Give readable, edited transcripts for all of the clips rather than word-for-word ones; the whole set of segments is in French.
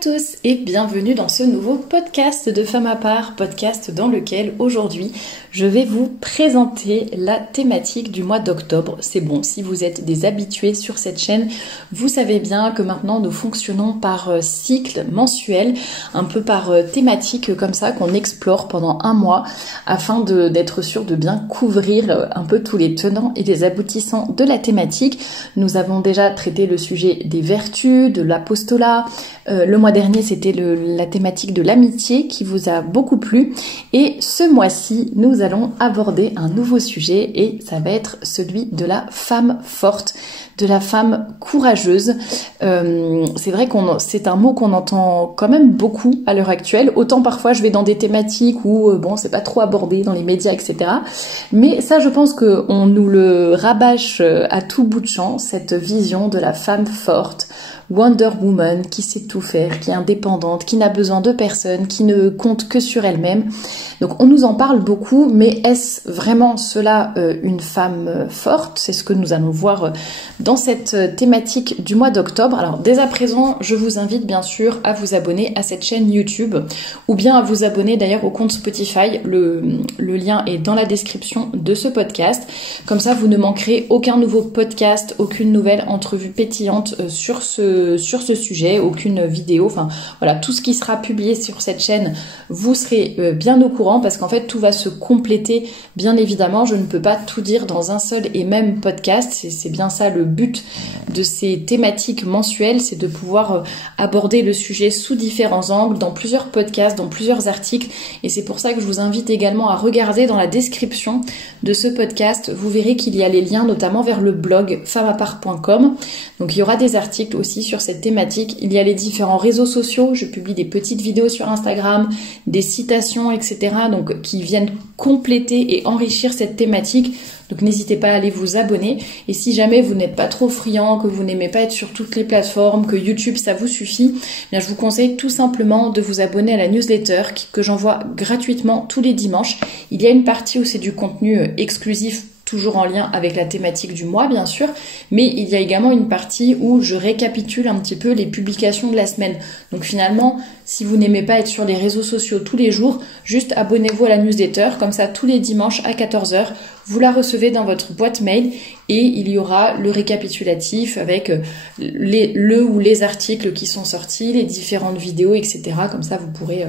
tous et bienvenue dans ce nouveau podcast de Femme à part, podcast dans lequel aujourd'hui je vais vous présenter la thématique du mois d'octobre. C'est bon, si vous êtes des habitués sur cette chaîne, vous savez bien que maintenant nous fonctionnons par cycle mensuel, un peu par thématique comme ça qu'on explore pendant un mois afin d'être sûr de bien couvrir un peu tous les tenants et les aboutissants de la thématique. Nous avons déjà traité le sujet des vertus, de l'apostolat. Le mois dernier, c'était la thématique de l'amitié qui vous a beaucoup plu. Et ce mois-ci, nous allons aborder un nouveau sujet et ça va être celui de la femme forte, de la femme courageuse. C'est vrai c'est un mot qu'on entend quand même beaucoup à l'heure actuelle. Autant parfois je vais dans des thématiques où c'est pas trop abordé dans les médias, etc. Mais ça, je pense qu'on nous le rabâche à tout bout de champ, cette vision de la femme forte, Wonder Woman, qui sait tout faire, qui est indépendante, qui n'a besoin de personne, qui ne compte que sur elle-même. Donc on nous en parle beaucoup, mais est-ce vraiment cela une femme forte? C'est ce que nous allons voir dans cette thématique du mois d'octobre. Alors dès à présent, je vous invite bien sûr à vous abonner à cette chaîne YouTube ou bien à vous abonner d'ailleurs au compte Spotify. Le lien est dans la description de ce podcast. Comme ça, vous ne manquerez aucun nouveau podcast, aucune nouvelle entrevue pétillante sur ce sujet, aucune vidéo, enfin voilà, tout ce qui sera publié sur cette chaîne, vous serez bien au courant parce qu'en fait tout va se compléter. Bien évidemment, je ne peux pas tout dire dans un seul et même podcast, c'est bien ça le but de ces thématiques mensuelles, c'est de pouvoir aborder le sujet sous différents angles, dans plusieurs podcasts, dans plusieurs articles, et c'est pour ça que je vous invite également à regarder dans la description de ce podcast, vous verrez qu'il y a les liens notamment vers le blog femmeapart.com. Donc il y aura des articles aussi sur cette thématique, il y a les différents réseaux sociaux, je publie des petites vidéos sur Instagram, des citations, etc. donc qui viennent compléter et enrichir cette thématique. Donc n'hésitez pas à aller vous abonner. Et si jamais vous n'êtes pas trop friand, que vous n'aimez pas être sur toutes les plateformes, que YouTube ça vous suffit, bien je vous conseille tout simplement de vous abonner à la newsletter que j'envoie gratuitement tous les dimanches. Il y a une partie où c'est du contenu exclusif, toujours en lien avec la thématique du mois bien sûr, mais il y a également une partie où je récapitule un petit peu les publications de la semaine. Donc finalement, si vous n'aimez pas être sur les réseaux sociaux tous les jours, juste abonnez-vous à la newsletter, comme ça tous les dimanches à 14h, vous la recevez dans votre boîte mail et il y aura le récapitulatif avec les articles qui sont sortis, les différentes vidéos, etc. Comme ça, vous pourrez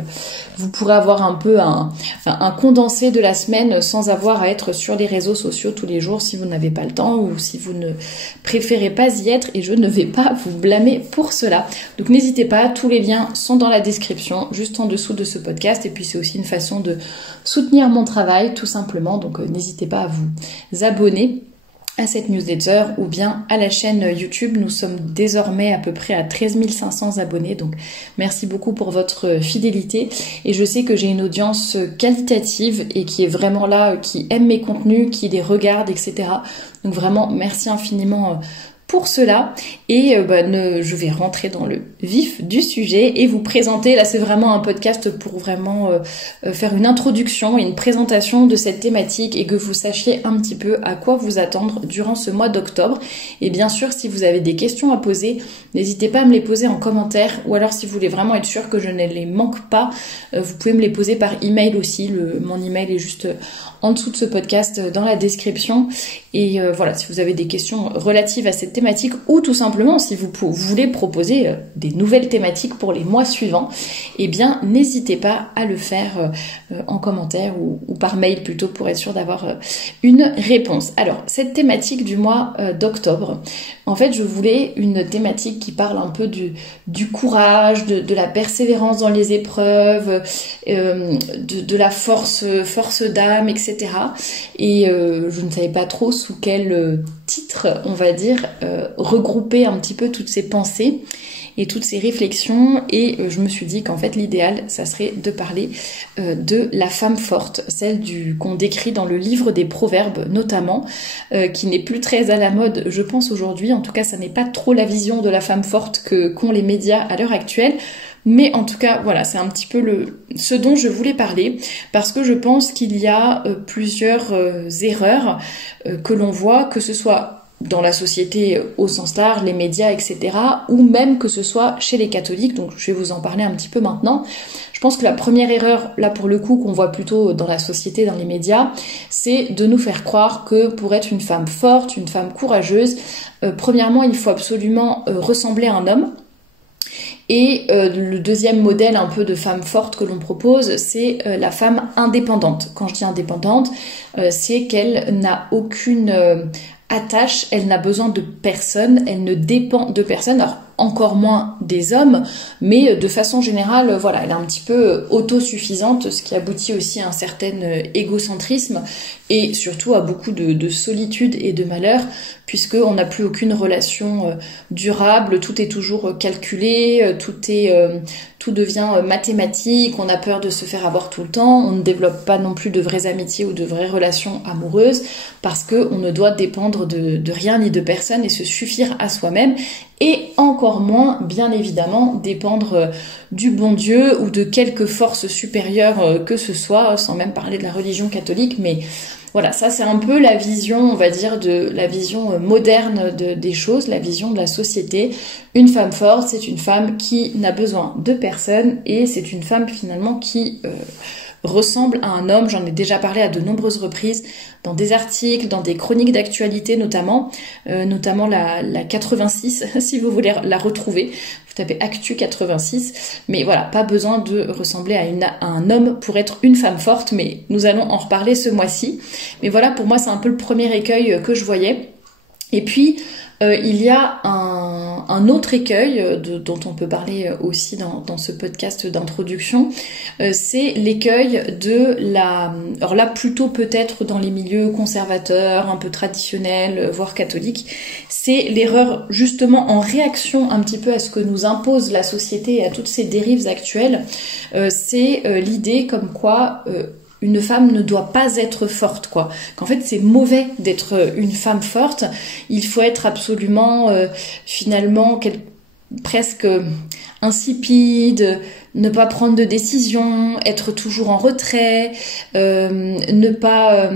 avoir un peu un condensé de la semaine sans avoir à être sur les réseaux sociaux tous les jours si vous n'avez pas le temps ou si vous ne préférez pas y être, et je ne vais pas vous blâmer pour cela. Donc n'hésitez pas, tous les liens sont dans la description, juste en dessous de ce podcast, et puis c'est aussi une façon de soutenir mon travail tout simplement, donc n'hésitez pas à vous abonner à cette newsletter ou bien à la chaîne YouTube. Nous sommes désormais à peu près à 13 500 abonnés, donc merci beaucoup pour votre fidélité, et je sais que j'ai une audience qualitative et qui est vraiment là, qui aime mes contenus, qui les regarde, etc. Donc vraiment merci infiniment pour cela, et je vais rentrer dans le vif du sujet et vous présenter, là c'est vraiment un podcast pour vraiment faire une introduction et une présentation de cette thématique et que vous sachiez un petit peu à quoi vous attendre durant ce mois d'octobre. Et bien sûr, si vous avez des questions à poser, n'hésitez pas à me les poser en commentaire, ou alors si vous voulez vraiment être sûr que je ne les manque pas, vous pouvez me les poser par email aussi. Mon email est juste en dessous de ce podcast dans la description. Et voilà, si vous avez des questions relatives à cette thématique, ou tout simplement si vous voulez proposer des nouvelles thématiques pour les mois suivants, eh bien n'hésitez pas à le faire en commentaire ou par mail plutôt, pour être sûr d'avoir une réponse. Alors cette thématique du mois d'octobre, en fait je voulais une thématique qui parle un peu du courage, de la persévérance dans les épreuves, de la force d'âme, etc. Et je ne savais pas trop sous quel titre, on va dire, regrouper un petit peu toutes ces pensées et toutes ces réflexions, et je me suis dit qu'en fait l'idéal ça serait de parler de la femme forte, celle qu'on décrit dans le livre des Proverbes notamment, qui n'est plus très à la mode je pense aujourd'hui, en tout cas ça n'est pas trop la vision de la femme forte qu'ont les médias à l'heure actuelle. Mais en tout cas, voilà, c'est un petit peu ce dont je voulais parler, parce que je pense qu'il y a plusieurs erreurs que l'on voit, que ce soit dans la société au sens large, les médias, etc., ou même que ce soit chez les catholiques, donc je vais vous en parler un petit peu maintenant. Je pense que la première erreur, là pour le coup, qu'on voit plutôt dans la société, dans les médias, c'est de nous faire croire que pour être une femme forte, une femme courageuse, premièrement, il faut absolument ressembler à un homme. Et le deuxième modèle un peu de femme forte que l'on propose, c'est la femme indépendante. Quand je dis indépendante, c'est qu'elle n'a aucune attache, elle n'a besoin de personne, elle ne dépend de personne, alors encore moins des hommes, mais de façon générale, voilà, elle est un petit peu autosuffisante, ce qui aboutit aussi à un certain égocentrisme et surtout à beaucoup de solitude et de malheur, puisqu'on n'a plus aucune relation durable, tout est toujours calculé, tout devient mathématique, on a peur de se faire avoir tout le temps, on ne développe pas non plus de vraies amitiés ou de vraies relations amoureuses, parce qu'on ne doit dépendre de rien ni de personne et se suffire à soi-même, et encore moins, bien évidemment, dépendre du bon Dieu ou de quelque force supérieure que ce soit, sans même parler de la religion catholique, mais voilà, ça c'est un peu la vision, on va dire, de la vision moderne des choses, la vision de la société. Une femme forte, c'est une femme qui n'a besoin de personne et c'est une femme finalement qui ressemble à un homme. J'en ai déjà parlé à de nombreuses reprises dans des articles, dans des chroniques d'actualité notamment la 86, si vous voulez la retrouver. Vous tapez Actu 86, mais voilà, pas besoin de ressembler à un homme pour être une femme forte, mais nous allons en reparler ce mois-ci. Mais voilà, pour moi, c'est un peu le premier écueil que je voyais. Et puis, il y a un autre écueil dont on peut parler aussi dans ce podcast d'introduction, c'est l'écueil de alors là plutôt peut-être dans les milieux conservateurs, un peu traditionnels, voire catholiques, c'est l'erreur justement en réaction un petit peu à ce que nous impose la société et à toutes ces dérives actuelles, c'est l'idée comme quoi une femme ne doit pas être forte, quoi. Qu'en fait, c'est mauvais d'être une femme forte. Il faut être absolument, finalement, presque insipide, ne pas prendre de décision, être toujours en retrait, ne pas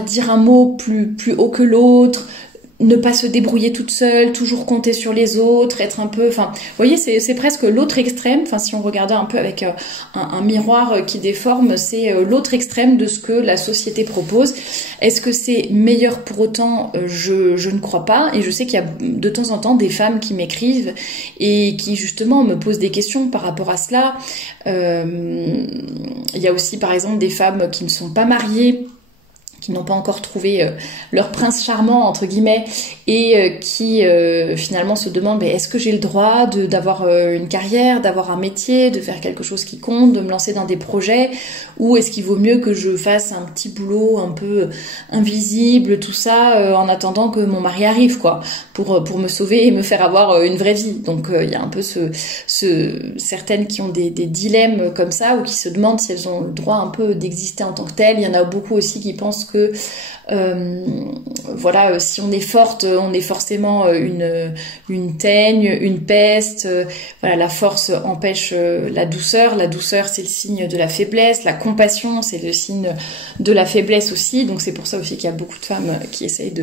dire un mot plus haut que l'autre, ne pas se débrouiller toute seule, toujours compter sur les autres, être un peu... Enfin, vous voyez, c'est presque l'autre extrême. Enfin, si on regardait un peu avec un miroir qui déforme, c'est l'autre extrême de ce que la société propose. Est-ce que c'est meilleur pour autant? Je ne crois pas. Et je sais qu'il y a de temps en temps des femmes qui m'écrivent et qui, justement, me posent des questions par rapport à cela. Il y a aussi, par exemple, des femmes qui ne sont pas mariées, qui n'ont pas encore trouvé leur prince charmant, entre guillemets, et qui finalement se demandent est-ce que j'ai le droit d'avoir une carrière, d'avoir un métier, de faire quelque chose qui compte, de me lancer dans des projets, ou est-ce qu'il vaut mieux que je fasse un petit boulot un peu invisible, tout ça, en attendant que mon mari arrive, quoi, pour me sauver et me faire avoir une vraie vie. Donc il y a un peu certaines qui ont des dilemmes comme ça, ou qui se demandent si elles ont le droit un peu d'exister en tant que telles. Il y en a beaucoup aussi qui pensent que voilà, si on est forte, on est forcément une teigne, une peste. Voilà, la force empêche la douceur. La douceur, c'est le signe de la faiblesse. La compassion, c'est le signe de la faiblesse aussi. Donc c'est pour ça aussi qu'il y a beaucoup de femmes qui essayent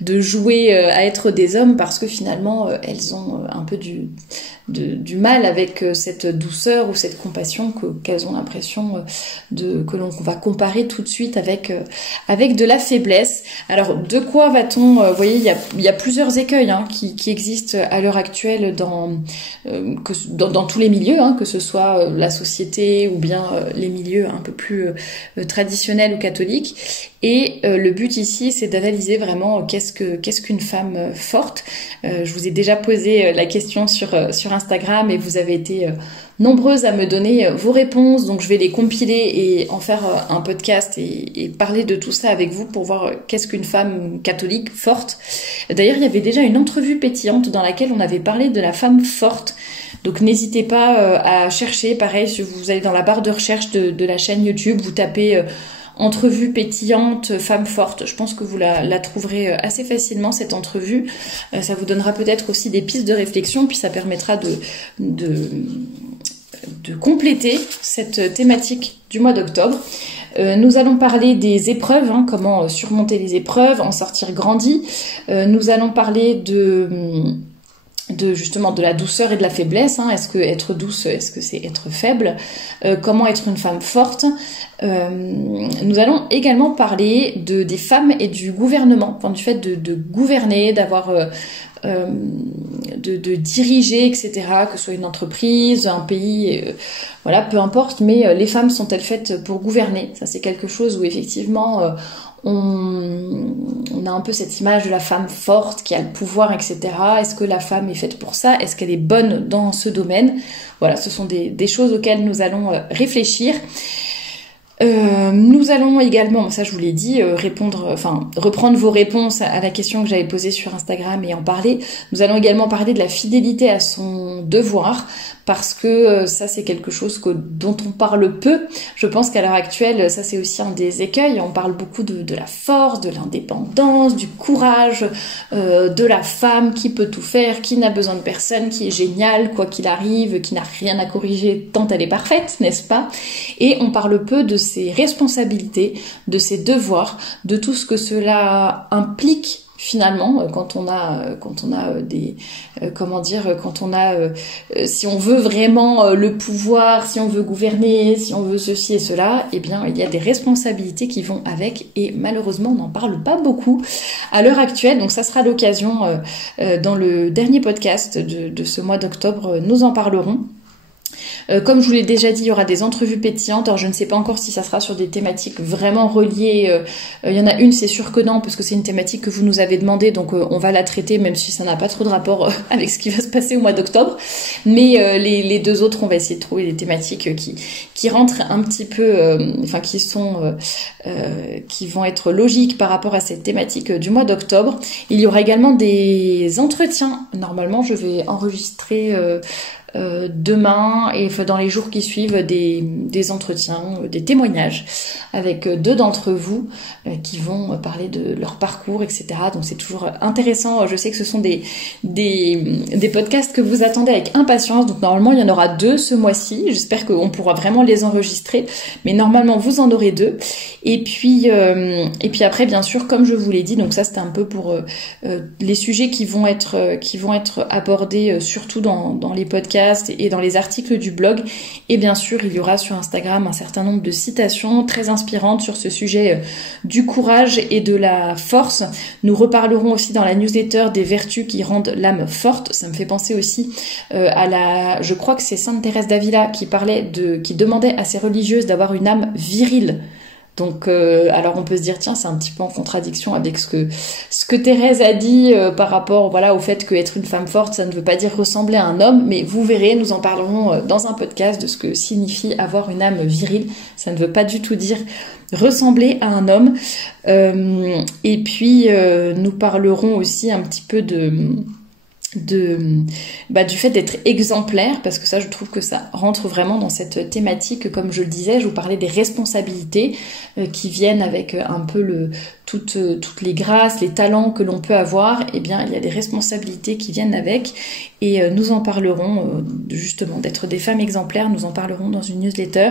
de jouer à être des hommes, parce que finalement elles ont un peu du mal avec cette douceur ou cette compassion qu'elles ont l'impression que l'on va comparer tout de suite avec de la faiblesse. Alors de quoi va-t-on vous voyez, il y a plusieurs écueils qui existent à l'heure actuelle dans tous les milieux, que ce soit la société ou bien les milieux un peu plus traditionnels ou catholiques. Et le but ici, c'est d'analyser vraiment qu'est-ce qu'une femme forte. Je vous ai déjà posé la question sur Instagram et vous avez été nombreuses à me donner vos réponses. Donc je vais les compiler et en faire un podcast et parler de tout ça avec vous pour voir qu'est-ce qu'une femme catholique forte. D'ailleurs, il y avait déjà une entrevue pétillante dans laquelle on avait parlé de la femme forte. Donc n'hésitez pas à chercher. Pareil, si vous allez dans la barre de recherche de la chaîne YouTube, vous tapez... entrevue pétillante, femme forte. Je pense que vous la trouverez assez facilement, cette entrevue. Ça vous donnera peut-être aussi des pistes de réflexion, puis ça permettra de compléter cette thématique du mois d'octobre. Nous allons parler des épreuves, hein, comment surmonter les épreuves, en sortir grandi. Nous allons parler justement de la douceur et de la faiblesse, hein. Est-ce que être douce, est-ce que c'est être faible, comment être une femme forte. Nous allons également parler des femmes et du gouvernement, enfin, du fait de gouverner, d'avoir de diriger, etc., que ce soit une entreprise, un pays, voilà, peu importe, mais les femmes sont-elles faites pour gouverner? Ça, c'est quelque chose où effectivement on a un peu cette image de la femme forte qui a le pouvoir, etc. Est-ce que la femme est faite pour ça? Est-ce qu'elle est bonne dans ce domaine? Voilà, ce sont des choses auxquelles nous allons réfléchir. Nous allons également, ça je vous l'ai dit, reprendre vos réponses à la question que j'avais posée sur Instagram et en parler. Nous allons également parler de la fidélité à son devoir, parce que ça c'est quelque chose dont on parle peu. Je pense qu'à l'heure actuelle, ça c'est aussi un des écueils. On parle beaucoup de la force, de l'indépendance, du courage, de la femme qui peut tout faire, qui n'a besoin de personne, qui est géniale, quoi qu'il arrive, qui n'a rien à corriger tant elle est parfaite, n'est-ce pas? Et on parle peu de ses responsabilités, de ses devoirs, de tout ce que cela implique finalement quand on a si on veut vraiment le pouvoir, si on veut gouverner, si on veut ceci et cela, eh bien il y a des responsabilités qui vont avec, et malheureusement on n'en parle pas beaucoup à l'heure actuelle. Donc ça sera l'occasion dans le dernier podcast de ce mois d'octobre, nous en parlerons. Comme je vous l'ai déjà dit, il y aura des entrevues pétillantes. Alors je ne sais pas encore si ça sera sur des thématiques vraiment reliées. Il y en a une, c'est sûr que non, parce que c'est une thématique que vous nous avez demandé, donc on va la traiter, même si ça n'a pas trop de rapport avec ce qui va se passer au mois d'octobre. Mais les deux autres, on va essayer de trouver des thématiques qui rentrent un petit peu, qui vont être logiques par rapport à cette thématique du mois d'octobre. Il y aura également des entretiens. Normalement, je vais enregistrer demain et dans les jours qui suivent des entretiens, des témoignages avec deux d'entre vous qui vont parler de leur parcours, etc. Donc c'est toujours intéressant. Je sais que ce sont des podcasts que vous attendez avec impatience. Donc normalement il y en aura 2 ce mois-ci. J'espère qu'on pourra vraiment les enregistrer, mais normalement vous en aurez 2. Et puis après, bien sûr, comme je vous l'ai dit, donc ça c'était un peu pour les sujets qui vont être abordés surtout dans les podcasts et dans les articles du blog. Et bien sûr, il y aura sur Instagram un certain nombre de citations très inspirantes sur ce sujet du courage et de la force. Nous reparlerons aussi dans la newsletter des vertus qui rendent l'âme forte. Ça me fait penser aussi je crois que c'est Sainte Thérèse d'Avila qui demandait à ses religieuses d'avoir une âme virile. Donc, alors on peut se dire, tiens, c'est un petit peu en contradiction avec ce que Thérèse a dit par rapport, voilà, au fait qu'être une femme forte, ça ne veut pas dire ressembler à un homme, mais vous verrez, nous en parlerons dans un podcast de ce que signifie avoir une âme virile. Ça ne veut pas du tout dire ressembler à un homme. Et puis, nous parlerons aussi un petit peu du fait d'être exemplaire, parce que ça je trouve que ça rentre vraiment dans cette thématique. Comme je le disais, je vous parlais des responsabilités qui viennent avec un peu toutes les grâces, les talents que l'on peut avoir. Eh bien il y a des responsabilités qui viennent avec, et nous en parlerons justement d'être des femmes exemplaires. Nous en parlerons dans une newsletter,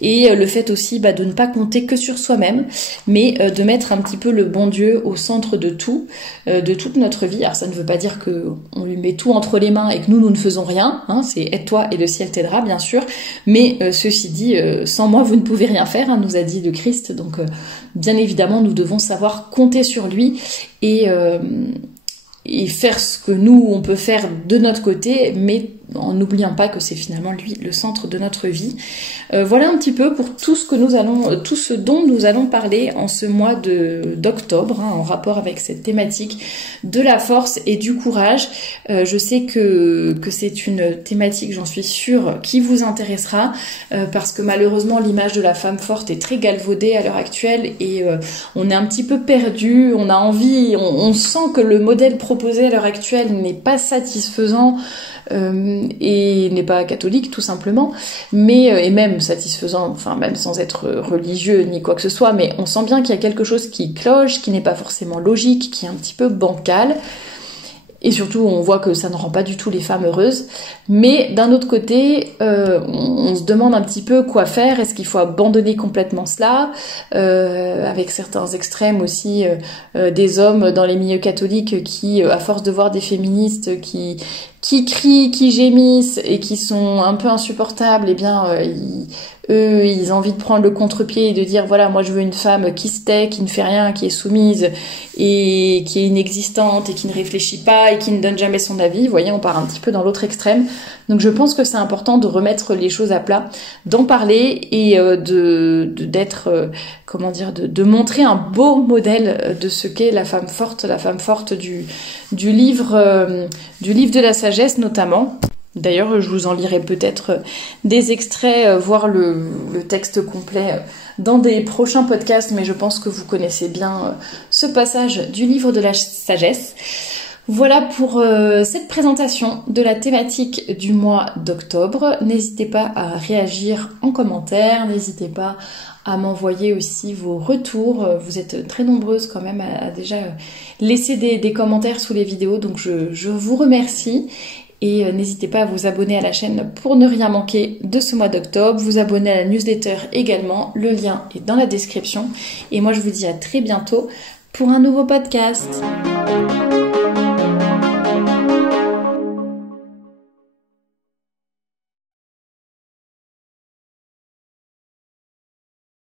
et le fait aussi de ne pas compter que sur soi-même, mais de mettre un petit peu le bon Dieu au centre de tout, de toute notre vie. Alors ça ne veut pas dire que on lui met tout entre les mains et que nous ne faisons rien, hein, c'est aide-toi et le ciel t'aidera, bien sûr, mais ceci dit, sans moi vous ne pouvez rien faire, hein, nous a dit le Christ. Donc bien évidemment nous devons savoir compter sur lui et faire ce que nous on peut faire de notre côté, mais en n'oubliant pas que c'est finalement lui le centre de notre vie. Voilà un petit peu pour tout ce dont nous allons parler en ce mois d'octobre, hein, en rapport avec cette thématique de la force et du courage. Je sais que c'est une thématique, j'en suis sûre, qui vous intéressera, parce que malheureusement l'image de la femme forte est très galvaudée à l'heure actuelle, et on est un petit peu perdu, on a envie, on sent que le modèle proposé à l'heure actuelle n'est pas satisfaisant, et n'est pas catholique tout simplement, mais et même satisfaisant, enfin même sans être religieux ni quoi que ce soit, mais on sent bien qu'il y a quelque chose qui cloche, qui n'est pas forcément logique, qui est un petit peu bancal. Et surtout, on voit que ça ne rend pas du tout les femmes heureuses. Mais d'un autre côté, on se demande un petit peu quoi faire. Est-ce qu'il faut abandonner complètement cela, avec certains extrêmes aussi, des hommes dans les milieux catholiques qui, à force de voir des féministes qui crient, qui gémissent et qui sont un peu insupportables, eh bien, ils ont envie de prendre le contre-pied et de dire voilà, moi je veux une femme qui se tait, qui ne fait rien, qui est soumise et qui est inexistante et qui ne réfléchit pas et qui ne donne jamais son avis. Vous voyez, on part un petit peu dans l'autre extrême. Donc je pense que c'est important de remettre les choses à plat, d'en parler et de montrer un beau modèle de ce qu'est la femme forte du livre de la sagesse notamment. D'ailleurs, je vous en lirai peut-être des extraits, voire le texte complet dans des prochains podcasts, mais je pense que vous connaissez bien ce passage du livre de la sagesse. Voilà pour cette présentation de la thématique du mois d'octobre. N'hésitez pas à réagir en commentaire, n'hésitez pas à m'envoyer aussi vos retours. Vous êtes très nombreuses quand même à déjà laisser des commentaires sous les vidéos, donc je vous remercie. Et n'hésitez pas à vous abonner à la chaîne pour ne rien manquer de ce mois d'octobre. Vous abonner à la newsletter également, le lien est dans la description. Et moi je vous dis à très bientôt pour un nouveau podcast.